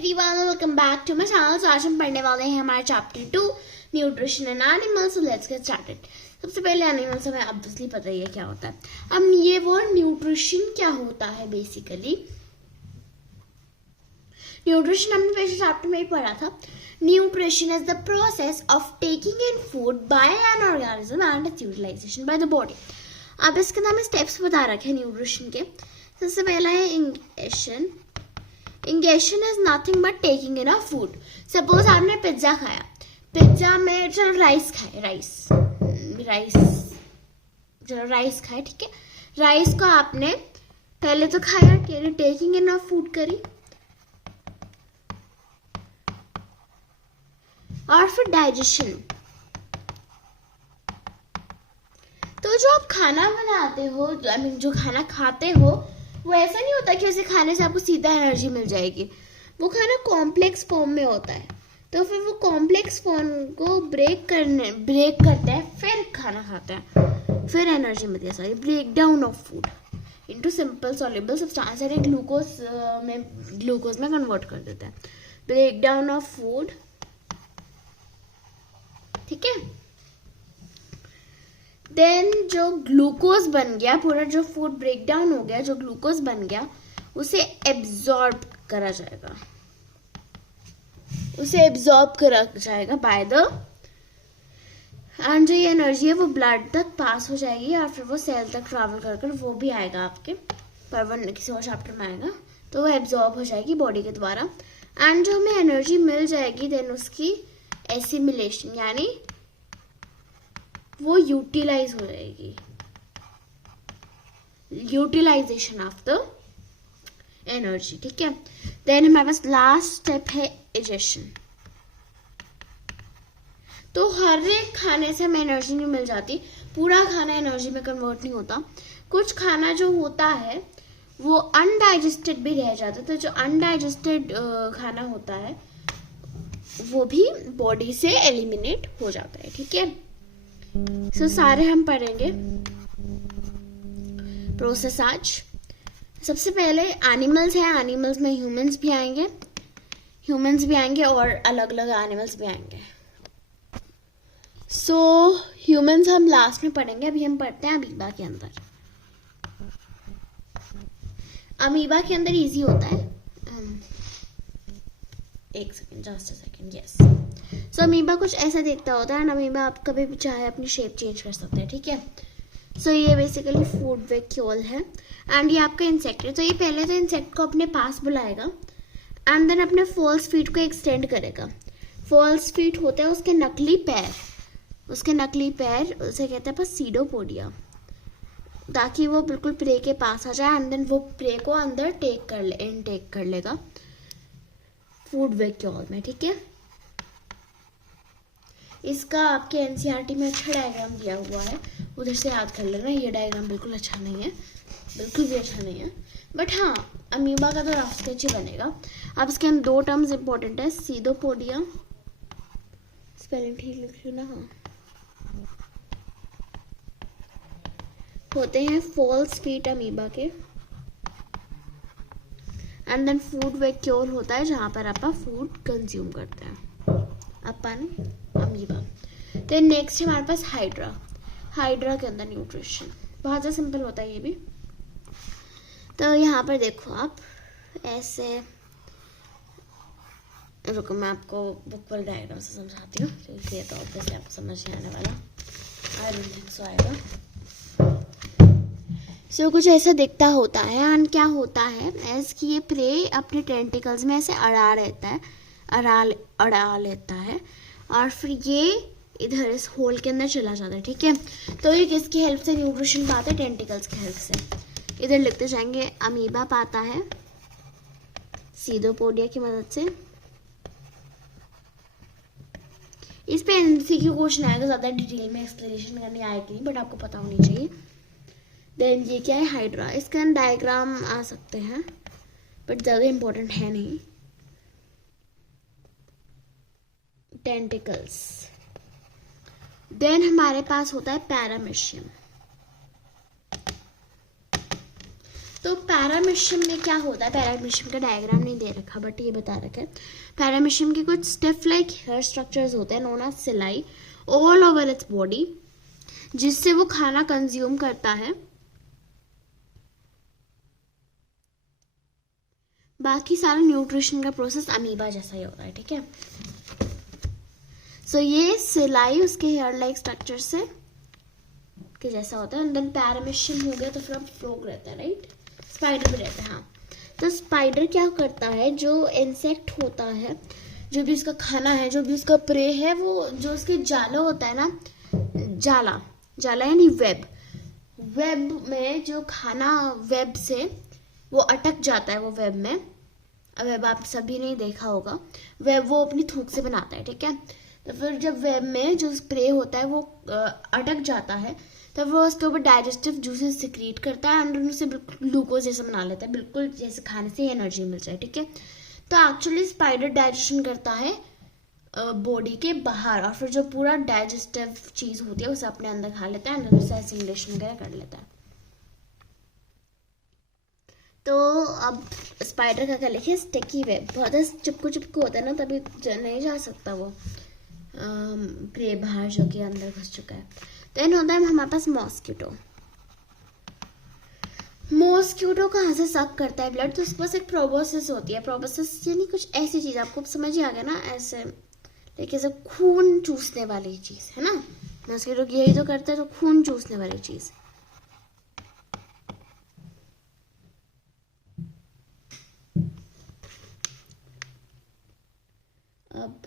Everyone, welcome back to my channel. तो आज हम पढ़ने वाले हैं हमारे chapter 2 nutrition and animals. So let's get started. सबसे पहले एनिमल्स हमें ऑब्वियसली पता ही है क्या होता है। अब ये वर्ड न्यूट्रिशन क्या होता है बेसिकली। न्यूट्रिशन हमने पहले चैप्टर में ही पढ़ा था। Nutrition is the process of taking in food by an organism and its utilization by the body. अब इसके नाम स्टेप्स बता रखे हैं न्यूट्रिशन के। सबसे पहला है ingestion. Ingestion is nothing but taking in of food. Suppose आपने पिज्जा खाया, पिज्जा में चलो राइस खाए, राइस खाए, ठीक है। राइस को आपने पहले तो खाया, टेकिंग इन ऑफ फूड करी, और फिर डाइजेशन। तो जो आप खाना बनाते हो, जो खाना खाते हो, वो ऐसा नहीं होता कि उसे खाने से आपको सीधा एनर्जी मिल जाएगी। वो खाना कॉम्प्लेक्स फॉर्म में होता है, तो फिर वो कॉम्प्लेक्स फॉर्म को ब्रेक करते हैं, फिर खाना खाते हैं, फिर एनर्जी मिलती है। Sorry, break down of food into simple soluble substance यानी ग्लूकोज में कन्वर्ट कर देते हैं। ब्रेक डाउन ऑफ फूड, ठीक है। देन जो ग्लूकोज बन गया, पूरा जो फूड ब्रेक डाउन हो गया, जो ग्लूकोज बन गया, उसे एब्जॉर्ब करा जाएगा, बाय द, एंड जो ये एनर्जी है वो ब्लड तक पास हो जाएगी और फिर वो सेल तक ट्रैवल कर वो भी आएगा आपके पर किसी और चैप्टर में आएगा, तो वो एब्जॉर्ब हो जाएगी बॉडी के द्वारा। एंड जो हमें एनर्जी मिल जाएगी, देन उसकी एसिमिलेशन यानी वो यूटिलाइज हो जाएगी, यूटिलाइजेशन ऑफ द एनर्जी, ठीक है। देन हमारे पास लास्ट स्टेप है डाइजेशन। तो हर एक खाने से हमें एनर्जी नहीं मिल जाती, पूरा खाना एनर्जी में कन्वर्ट नहीं होता। कुछ खाना जो होता है वो अनडाइजेस्टेड भी रह जाता है, तो जो अनडाइजेस्टेड खाना होता है वो भी बॉडी से एलिमिनेट हो जाता है, ठीक है। सो सारे हम पढ़ेंगे प्रोसेस आज। सबसे पहले एनिमल्स है, एनिमल्स में ह्यूमंस भी आएंगे और अलग अलग एनिमल्स भी आएंगे। सो ह्यूमंस हम लास्ट में पढ़ेंगे। अभी हम पढ़ते हैं अमीबा के अंदर। अमीबा के अंदर इजी होता है, एक second, just a second, yes. So amoeba कुछ ऐसा दिखता होता है, अमीबा आप कभी भी चाहे अपनी शेप चेंज कर सकते हैं, ठीक है। सो ये बेसिकली फूड वैक्यूल है एंड ये आपका इंसेक्ट है। तो ये पहले तो इंसेक्ट को अपने पास बुलाएगा एंड देन अपने फॉल्स फीट को एक्सटेंड करेगा। फॉल्स फीट होते हैं उसके नकली पैर, उसे कहते हैं पसीडोपोडिया, ताकि वो बिल्कुल प्रे के पास आ जाए एंड देन वो प्रे को अंदर इनटेक कर लेगा फूड वैक्यूल में, ठीक है। इसका आपके एनसीईआरटी में अच्छा डायग्राम दिया हुआ है, उधर से याद कर लेना। ये डायग्राम बिल्कुल अच्छा नहीं है, बिल्कुल भी अच्छा नहीं है, बट हाँ अमीबा का तो रफ स्केच ही बनेगा। अब इसके हम दो टर्म्स इंपॉर्टेंट है, सीडोपोडिया, स्पेलिंग ठीक लिख लो ना, हाँ, होते हैं फॉल्स फीट अमीबा के, एंड देन फूड वैक्यूल होता है जहां पर आप फूड कंज्यूम करते हैं अपन अमीबा। देन नेक्स्ट हमारे पास हाइड्रा के अंदर न्यूट्रिशन बहुत ज़्यादा सिंपल होता है ये भी। तो यहाँ पर देखो आप ऐसे, रुको मैं आपको बुक वाले डायग्राम से समझाती हूँ, क्योंकि ये तो ऑब्वियसली आपको समझ नहीं आने वाला, आई डोंट थिंक सो आएगा। सो कुछ ऐसा दिखता होता है एंड क्या होता है एज कि ये प्रे अपने टेंटिकल्स में ऐसे अड़ा लेता है और फिर ये इधर इस होल के अंदर चला जाता है, ठीक है। तो ये किसकी हेल्प से न्यूट्रिशन पाता है? टेंटिकल्स की हेल्प से। इधर लिखते जाएंगे अमीबा पाता है सीडोपोडिया की मदद से। इस पे एमसीक्यू क्वेश्चन आएगा, ज़्यादा डिटेल में एक्सप्लेनेशन करनी आएगी, बट आपको पता होनी चाहिए। देन ये क्या है? हाइड्रा। इसके अंदर डायग्राम आ सकते हैं बट ज़्यादा इम्पोर्टेंट है नहीं। टेंटिकल्स। देन हमारे पास होता है पैरामेशियम। तो पैरामेशियम में क्या होता है, पैरामेशियम का डायग्राम नहीं दे रखा बट ये बता रखा है। पैरामेशियम के कुछ स्टिफ लाइक हेयर स्ट्रक्चर्स होते हैं नोन एज सिलाई ऑल ओवर इट्स बॉडी, जिससे वो खाना कंज्यूम करता है। बाकी सारा न्यूट्रिशन का प्रोसेस अमीबा जैसा ही होता है, ठीक है। सो ये सिलाई उसके हेयर लाइक स्ट्रक्चर से के जैसा होता है। देन पैरामेशियम हो गया तो फिर अब फ्रॉग रहता है, राइट। स्पाइडर भी रहता है, हाँ। तो स्पाइडर क्या करता है, जो इंसेक्ट होता है, जो भी उसका खाना है, जो भी उसका प्रे है, वो जो उसके जाला होता है ना, जाला यानी वेब में जो खाना वेब से वो अटक जाता है, वो वेब में, वेब आप सभी ने देखा होगा, वेब वो अपनी थूक से बनाता है, ठीक है। तो फिर जब वेब में जो स्प्रे होता है वो अटक जाता है, तब वो उसके ऊपर डाइजेस्टिव जूसेस सिक्रीट करता है एंड उनसे ग्लूकोज जैसे बना लेता है, बिल्कुल जैसे खाने से एनर्जी मिल जाए, ठीक है। तो एक्चुअली स्पाइडर डाइजेशन करता है बॉडी के बाहर, और फिर जो पूरा डाइजेस्टिव चीज होती है उसे अपने अंदर खा लेता है एंड उसे एसिमिलेशन वगैरह कर लेता है। तो अब स्पाइडर का क्या लिखे, स्टिकी वेब, बहुत चिपकू होता है ना, तभी नहीं जा सकता वो प्रे बाहर जो कि अंदर घुस चुका है। देन होता है हमारे पास मॉस्किटो कहाँ से सक करता है ब्लड, तो उसके पास एक प्रोबोसिस होती है। प्रोबोसिस यानी कुछ ऐसी चीज, आपको समझ ही आ गया ना, ऐसे लेकिन ऐसे खून चूसने वाली चीज है ना, मॉस्किटो यही तो करता है, तो खून चूसने वाली चीज। अब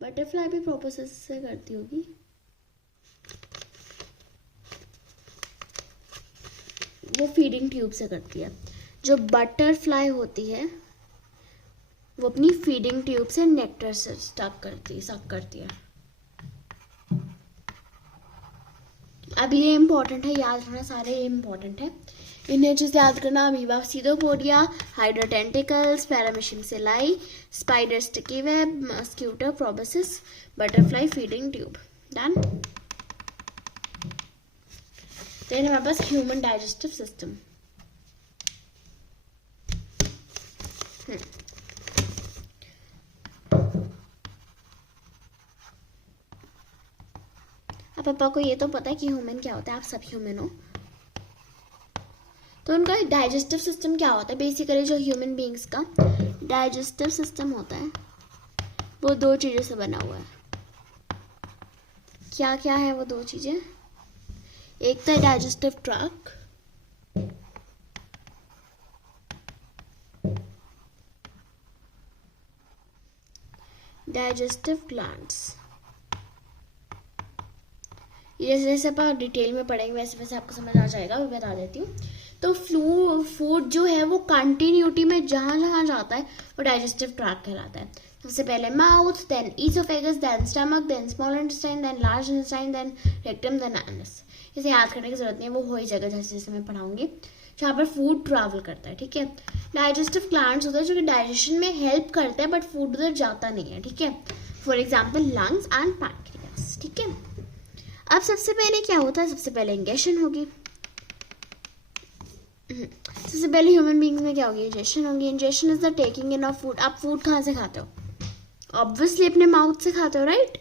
बटरफ्लाई भी प्रोबोसिस से करती होगी। वो फीडिंग ट्यूब से करती है। जो बटरफ्लाई होती है वो अपनी फीडिंग ट्यूब से नेक्टर से सक करती है। अब ये इम्पोर्टेंट है, याद रखना, सारे ये इम्पोर्टेंट है, इन्हें जैसे याद करना। Amoeba pseudopodia, hydra tentacles, paramecium cilia, spider sticky web, mosquito proboscis, butterfly feeding tube. Done. Then हमारे पास ह्यूमन डाइजेस्टिव सिस्टम। अब पापा को ये तो पता है कि ह्यूमन क्या होता है, आप सब ह्यूमन हो, तो उनका डाइजेस्टिव सिस्टम क्या होता है। बेसिकली जो ह्यूमन बीइंग्स का डाइजेस्टिव सिस्टम होता है वो दो चीज़ों से बना हुआ है। क्या क्या है वो दो चीज़ें, एक तो डाइजेस्टिव ट्रैक्ट, डाइजेस्टिव ग्लैंड्स। जैसे जैसे आप डिटेल में पढ़ेंगे वैसे वैसे आपको समझ आ जाएगा, मैं बता देती हूँ। तो फूड जो है वो कंटिन्यूटी में जहाँ जहाँ जाता है वो डाइजेस्टिव ट्रैक्ट कहलाता है। सबसे पहले mouth, then oesophagus, then stomach, then small intestine, then large intestine, then rectum, then anus. इसे याद करने की जरूरत नहीं है, वो वही जगह जैसे जैसे मैं पढ़ाऊंगी जहाँ पर फूड ट्रैवल करता है, ठीक है। डाइजेस्टिव ग्लैंड्स होते हैं जो कि डाइजेशन में हेल्प करते हैं बट फूड उधर जाता नहीं है, ठीक है। For example lungs and pancreas, ठीक है। अब सबसे पहले क्या होता है, सबसे पहले इंजेक्शन होगी। सबसे पहले ह्यूमन बीइंग में क्या होगी, इंजेक्शन होगी। Injection is the taking in of food. आप फूड कहाँ से खाते हो, ऑब्वियसली अपने माउथ से खाते हो, राइट।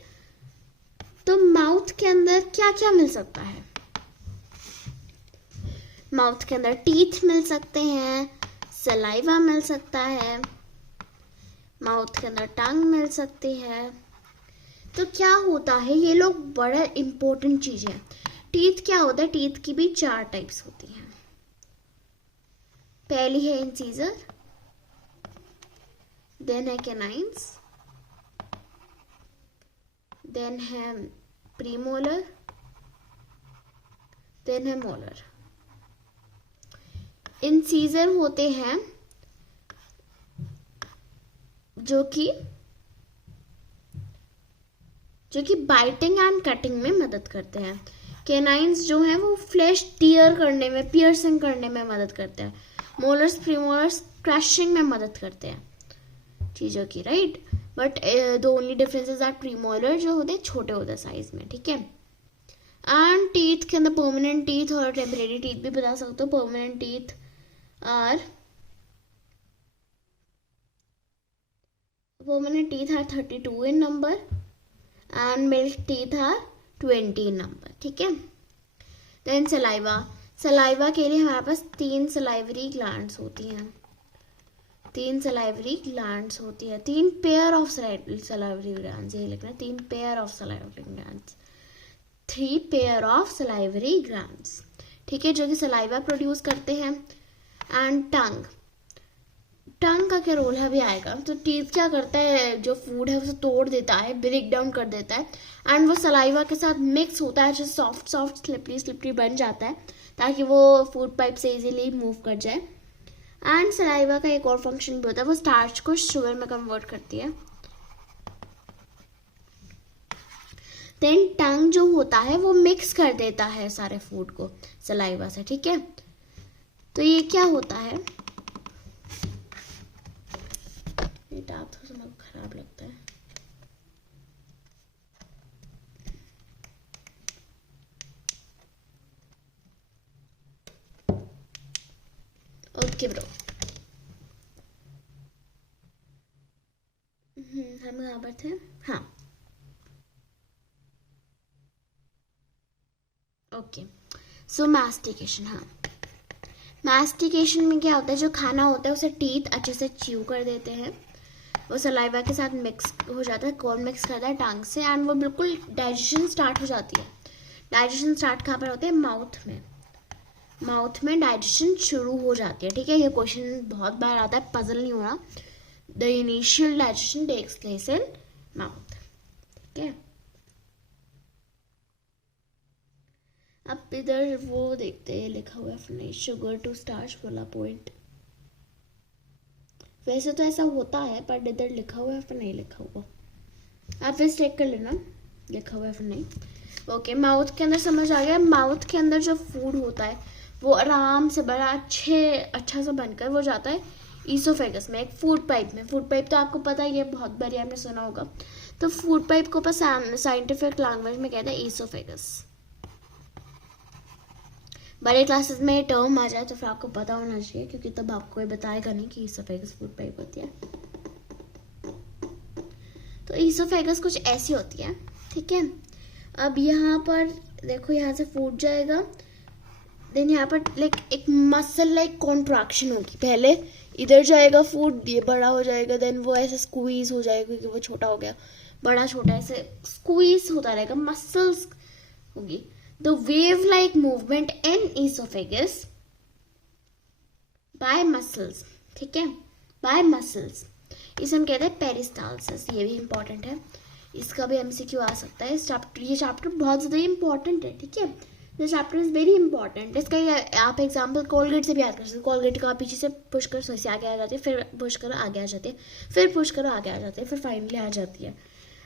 तो माउथ के अंदर क्या क्या मिल सकता है, माउथ के अंदर टीथ मिल सकते हैं, सलाइवा मिल सकता है, माउथ के अंदर टंग मिल सकती है। तो क्या होता है, ये लोग बड़ा इंपॉर्टेंट चीज है। टीथ क्या होता है, टीथ की भी 4 टाइप्स होती हैं। पहली है इंसीजर, देन है कैनाइन्स, देन है प्रीमोलर, देन है मोलर। इंसीजर होते हैं जो कि बाइटिंग एंड कटिंग में मदद करते हैं। कैनाइन्स जो हैं वो फ्लैश टीयर करने में, पियर्सिंग करने में मदद करते हैं। मोलर्स, प्रीमोलर्स क्रशिंग में मदद करते हैं चीज़ों की, right. But the only difference is that premolar जो होते हैं छोटे होते हैं साइज में, ठीक है। एंड टीथ के अंदर परमानेंट टीथ और टेम्परेरी टीथ भी बता सकते हो. Permanent teeth are 32 in number and milk teeth are 20 in number. ठीक है. Then saliva. सलाइवा के लिए हमारे पास 3 सलाइवरी ग्लैंड्स होती हैं. 3 सलाइवरी ग्लैंड्स होती है. 3 पेयर ऑफ सलाइवरी ग्लैंड्स, ये लिखना. 3 pair of salivary glands. 3 pair of salivary glands. ठीक है, जो कि सलाइवा प्रोड्यूस करते हैं. And tongue. टंग का क्या रोल है अभी आएगा. तो टीथ क्या करता है, जो फूड है उसे तोड़ देता है, ब्रेक डाउन कर देता है, एंड वो सलाइवा के साथ मिक्स होता है, जो सॉफ्ट सॉफ्ट स्लिपरी स्लिपरी बन जाता है ताकि वो फूड पाइप से इजीली मूव कर जाए. एंड सलाइवा का एक और फंक्शन भी होता है, वो स्टार्च को शुगर में कन्वर्ट करती है. देन टंग जो होता है वो मिक्स कर देता है सारे फूड को सलाइवा से. ठीक है, तो ये क्या होता है, डार्क थोड़ा सा खराब लगता है. ओके ब्रो, हम कहाँ पर थे. हाँ, ओके. सो मास्टिकेशन. हाँ, मास्टिकेशन में क्या होता है, जो खाना होता है उसे टीथ अच्छे से च्यू कर देते हैं, वो सलाइवा के साथ मिक्स हो जाता है, कॉर्न मिक्स करता है टंग से, एंड वो बिल्कुल डाइजेशन स्टार्ट हो जाती है. डाइजेशन स्टार्ट कहाँ पर होते हैं, माउथ में. माउथ में डाइजेशन शुरू हो जाती है. ठीक है, ये क्वेश्चन बहुत बार आता है, पजल नहीं होना. The initial digestion takes place in mouth. ठीक है, अब इधर वो देखते हैं, लिखा हुआ है शुगर टू स्टार्च वाला पॉइंट. वैसे तो ऐसा होता है, पर इधर लिखा हुआ है फिर नहीं लिखा हुआ. आप फिर चेक कर लेना लिखा हुआ है फिर नहीं. ओके, माउथ के अंदर समझ आ गया. माउथ के अंदर जो फूड होता है वो आराम से बड़ा अच्छा सा बनकर वो जाता है ईसोफेगस में, एक फूड पाइप में. फूड पाइप तो आपको पता ही है, बहुत बार आपने सुना होगा. तो फूड पाइप को साइंटिफिक लैंग्वेज में कहते हैं ईसोफेगस. बड़े क्लासेस में टर्म आ जाए तो फिर आपको पता होना चाहिए, क्योंकि तब आपको कोई बताएगा नहीं कि ईसोफेगस फूड पाइप होती है. तो ईसोफेगस कुछ ऐसी होती है. ठीक है, अब यहाँ पर देखो, यहाँ से फूड जाएगा, देन यहाँ पर लाइक एक मसल लाइक कॉन्ट्रैक्शन होगी. पहले इधर जाएगा फूड, ये बड़ा हो जाएगा, देन वो ऐसे स्क्वीज हो जाएगा क्योंकि वो छोटा हो गया, बड़ा छोटा ऐसे स्क्वीज होता रहेगा, मसल्स होगी. The wave-like movement in esophagus by muscles. ठीक है, by muscles. इसे हम कहते हैं पेरिस्टालसिस. ये भी इम्पोर्टेंट है, इसका भी एमसीक्यू आ सकता है. ये चैप्टर बहुत ज़्यादा इम्पोर्टेंट है. ठीक है, this chapter is very important. इसका आप एग्जाम्पल कोलगेट से भी याद कर सकते हो. कोलगेट का पीछे से पुश करो, से आगे आ जाती है, फिर पुश करो आगे आ जाती है, फिर पुश करो आगे आ जाती है, फिर फाइनली आ जाती है.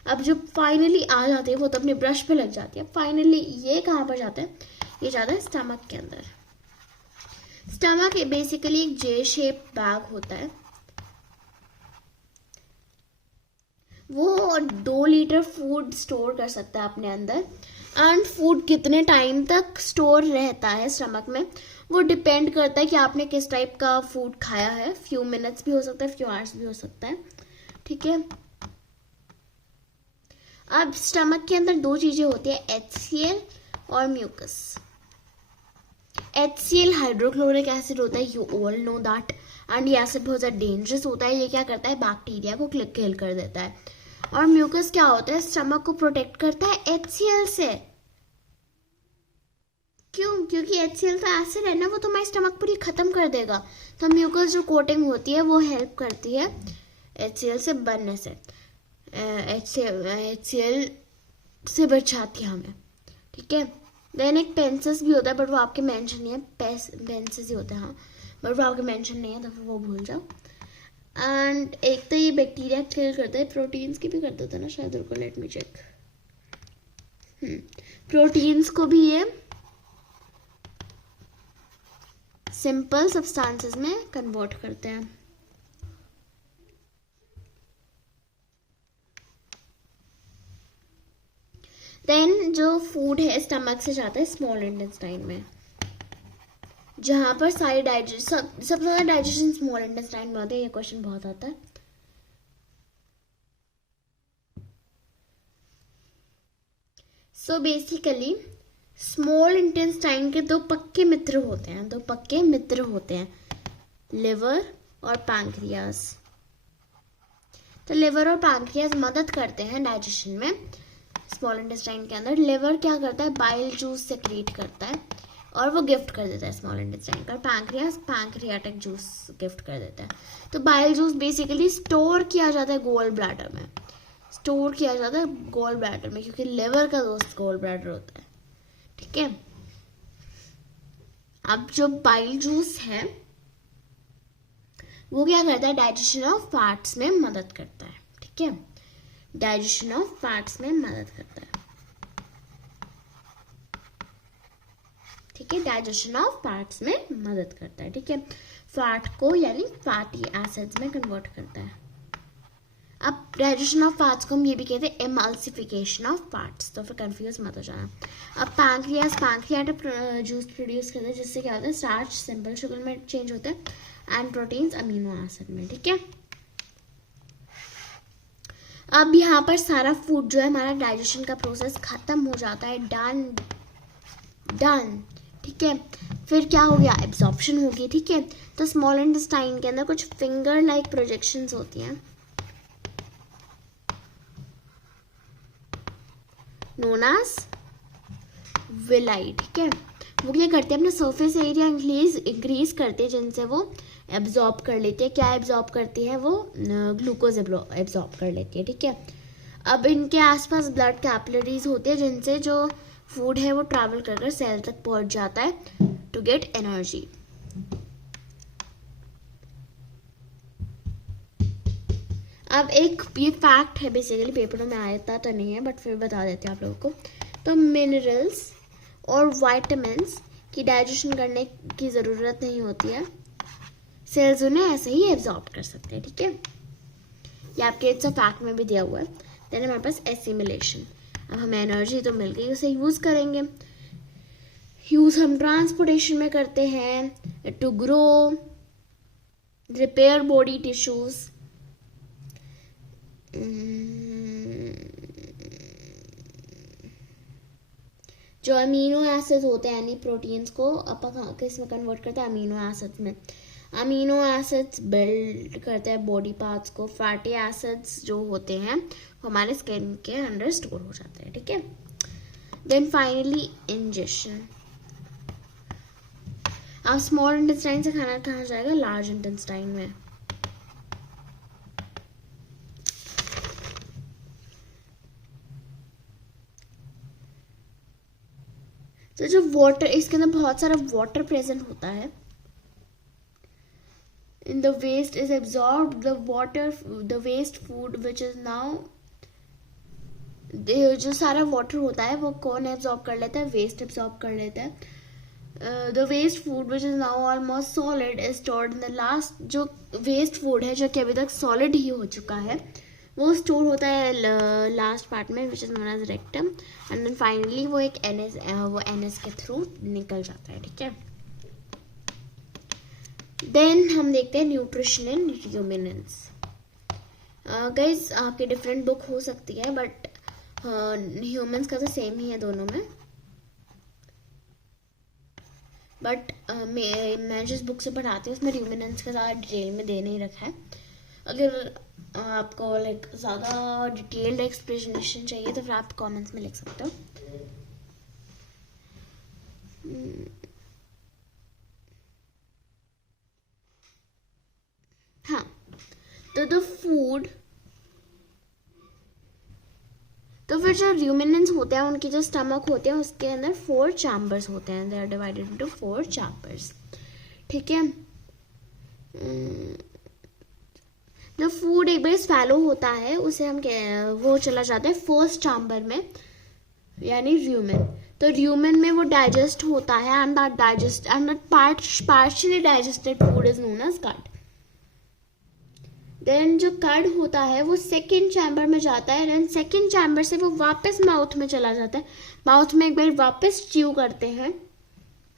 अब जो फाइनली आ जाती है वो तो अपने ब्रश पे लग जाती है. फाइनली ये कहाँ पर जाता है, ये जाता है स्टमक के अंदर. स्टमक बेसिकली एक जे शेप बैग होता है. वो 2 लीटर फूड स्टोर कर सकता है अपने अंदर. एंड फूड कितने टाइम तक स्टोर रहता है स्टमक में वो डिपेंड करता है कि आपने किस टाइप का फूड खाया है. फ्यू मिनट्स भी हो सकता है, फ्यू आवर्स भी हो सकता है. ठीक है, अब स्टमक के अंदर 2 चीजें होती है, HCl और म्यूकस. HCl हाइड्रोक्लोरिक एसिड होता है, you all know that. And ये एसिड बहुत ज़्यादा डेंजरस होता है. ये क्या करता है, बैक्टीरिया को किल कर देता है. और म्यूकस क्या होता है, स्टमक को प्रोटेक्ट करता है HCl से. क्यों, क्योंकि HCl का एसिड है ना, वो तुम्हारी स्टमक पूरी खत्म कर देगा. तो म्यूकस जो कोटिंग होती है वो हेल्प करती है HCl से बनने से, HCl से बचाती है हमें. ठीक है, देन एक पेंसिस भी होता है, बट वो आपके मेंशन नहीं है. पेंसिस ही होता है, हाँ, बट वो आपके मेंशन नहीं है, तो फिर वो भूल जाओ. एंड एक तो ये बैक्टीरिया किल करता है, प्रोटीन्स की भी कर देता है ना शायद, उनको लेट मी चेक. प्रोटीन्स को भी ये सिंपल सब्सटेंसेस में कन्वर्ट करते हैं. देन जो फूड है स्टमक से जाता है स्मॉल इंटेस्टाइन में, जहां पर सारी सबसे ज्यादा डाइजेशन स्मॉल इंटेस्टाइन में होता है। ये क्वेश्चन बहुत आता है। सो बेसिकली स्मॉल इंटेस्टाइन के दो पक्के मित्र होते हैं, लिवर और पैंक्रियास। तो लिवर और पैंक्रियास मदद करते हैं डाइजेशन में स्मॉल इंटेस्टाइन के अंदर। लिवर क्या करता है, बाइल जूस सेक्रेट करता है और वो गिफ्ट कर देता है स्मॉल इंटेस्टाइन का। पैंक्रियास पैंक्रियाटिक जूस गिफ्ट कर देता है। तो बाइल जूस बेसिकली स्टोर किया जाता है गोल ब्लैडर में, क्योंकि लिवर का दोस्त गोल ब्लैडर होता है। ठीक है, अब जो बाइल जूस है वो क्या करता है, डाइजेशन ऑफ फैट्स में मदद करता है। ठीक है, डाइजेशन ऑफ फैट्स में मदद करता है। ठीक है, डाइजेशन ऑफ फैट्स में मदद करता है। ठीक है, फैट को यानी फैटी एसिड्स में कन्वर्ट करता है। अब डाइजेशन ऑफ फैट्स को हम ये भी कहते हैं एमल्सिफिकेशन ऑफ फैट्स, तो फिर कंफ्यूज मत हो जाना। अब पैंक्रियाटिक जूस प्रोड्यूस करता है, जिससे क्या होता है, स्टार्च सिंपल शुगर में चेंज होता है एंड प्रोटीन्स अमीनो एसिड में। ठीक है, अब यहाँ पर सारा फूड जो है हमारा डाइजेशन का प्रोसेस खत्म हो जाता है, डन। ठीक है, फिर क्या हो गया, एब्जॉर्प्शन होगी। ठीक है, तो स्मॉल इंटेस्टाइन के अंदर कुछ फिंगर लाइक प्रोजेक्शंस होती हैं नोन एज विलाई। ठीक है, वो क्या करते हैं, अपना सरफेस एरिया इंक्रीज करते हैं, जिनसे वो एब्जॉर्ब कर लेती है। क्या एब्जॉर्ब करती है, वो ग्लूकोज एब्जॉर्ब कर लेती है। ठीक है, अब इनके आसपास ब्लड कैपिलरीज होते हैं, जिनसे जो फूड है वो ट्रैवल कर सेल तक पहुंच जाता है टू गेट एनर्जी। अब एक ये फैक्ट है, बेसिकली पेपरों में आता तो नहीं है बट फिर बता देते हैं आप लोगों को। तो मिनरल्स और वाइटामिन्स की डाइजेशन करने की ज़रूरत नहीं होती है, सेल्स उन्हें ऐसे ही एब्जॉर्ब कर सकते हैं। ठीक है, ये आपके इट्स अ फैक्ट में भी दिया हुआ है। देन हमारे पास एसिमिलेशन, अब हमें एनर्जी तो मिल गई, उसे यूज़ करेंगे। यूज़ हम ट्रांसपोर्टेशन में करते हैं, to grow, repair body tissues, जो अमीनो एसिड होते हैं यानी प्रोटीन्स को अपन किस में कन्वर्ट करते हैं, अमीनो एसिड्स में। अमीनो एसिड्स बिल्ड करते हैं बॉडी पार्ट्स को। फैटी एसिड्स जो होते हैं हमारे स्किन के अंदर स्टोर हो जाते हैं। ठीक है, देन फाइनली इंजेक्शन। अब स्मॉल इंटेस्टाइन से खाना कहाँ जाएगा, लार्ज इंटेस्टाइन में। तो जो वाटर, इसके अंदर बहुत सारा वाटर प्रेजेंट होता है। In the waste is absorb the waste food which is now, जो सारा वाटर होता है वो कौन एब्जॉर्ब कर लेता है, वेस्ट एब्जॉर्ब कर लेता है। The waste food which is now almost solid is stored in the last, जो वेस्ट फूड है जो कि अभी तक सॉलिड ही हो चुका है वो स्टोर होता है लास्ट पार्ट में which is known as rectum, and then finally वो एक एनएस के थ्रू निकल जाता है। ठीक है, देन हम देखते हैं न्यूट्रिशन इन र्यूमिनेंट्स। गाइस आपके डिफरेंट बुक हो सकती है बट ह्यूमंस का तो सेम ही है दोनों में, बट मैं जिस बुक से पढ़ाती हूँ उसमें र्यूमिनेंट्स का ज़्यादा डिटेल में दे नहीं रखा है। अगर आपको लाइक ज़्यादा डिटेल्ड एक्सप्लेनेशन चाहिए तो फिर आप कमेंट्स में लिख सकते हो। हाँ, तो द फूड, तो फिर जो र्यूमिनेंट्स होते हैं उनकी जो स्टमक होते हैं उसके अंदर 4 चैम्बर्स होते हैं, they are divided into 4 chambers. ठीक है, जो फूड एक बार स्वैलो होता है उसे हम वो चला जाता है फर्स्ट चैम्बर में यानी र्यूमेन। तो र्यूमेन में वो डाइजेस्ट होता है and that partially digested food is known as gut. Then जो कर्ड होता है वो सेकेंड चैम्बर में जाता है, देन सेकेंड चैम्बर से वो वापस माउथ में चला जाता है, माउथ में एक बार वापस च्यू करते हैं।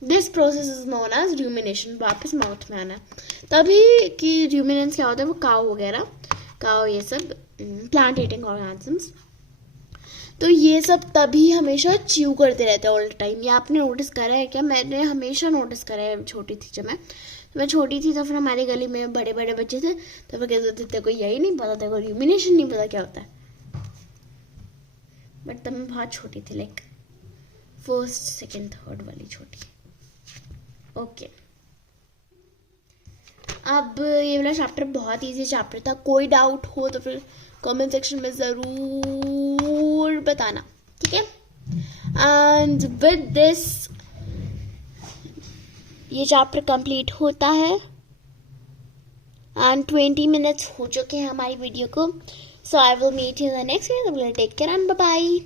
This process is known as rumination, वापस माउथ में आना। तभी कि र्यूमिनेंस क्या होता है, वो काऊ वगैरह, काऊ ये सब प्लांट ईटिंग ऑर्गेनिजम्स, तो ये सब तभी हमेशा च्यू करते रहते हैं ऑल टाइम। ये आपने नोटिस करा है क्या? मैंने हमेशा नोटिस करा है छोटी थी जब मैं छोटी थी, तो फिर हमारे गली में बड़े बड़े बच्चे थे, तो फिर कहते थे तेरे को यही नहीं पता, तेरे को र्यूमिनेशन नहीं पता क्या होता है। बट तब मैं बहुत छोटी थी, लाइक फर्स्ट सेकेंड थर्ड वाली छोटी। ओके, अब ये वाला चैप्टर बहुत इजी चैप्टर था। कोई डाउट हो तो फिर कमेंट सेक्शन में ज़रूर बताना, ठीक है। एंड विद दिस ये चैप्टर कंप्लीट होता है एंड 20 मिनट्स हो चुके हैं हमारी वीडियो को। So I will meet you in the next video. Take care and bye bye.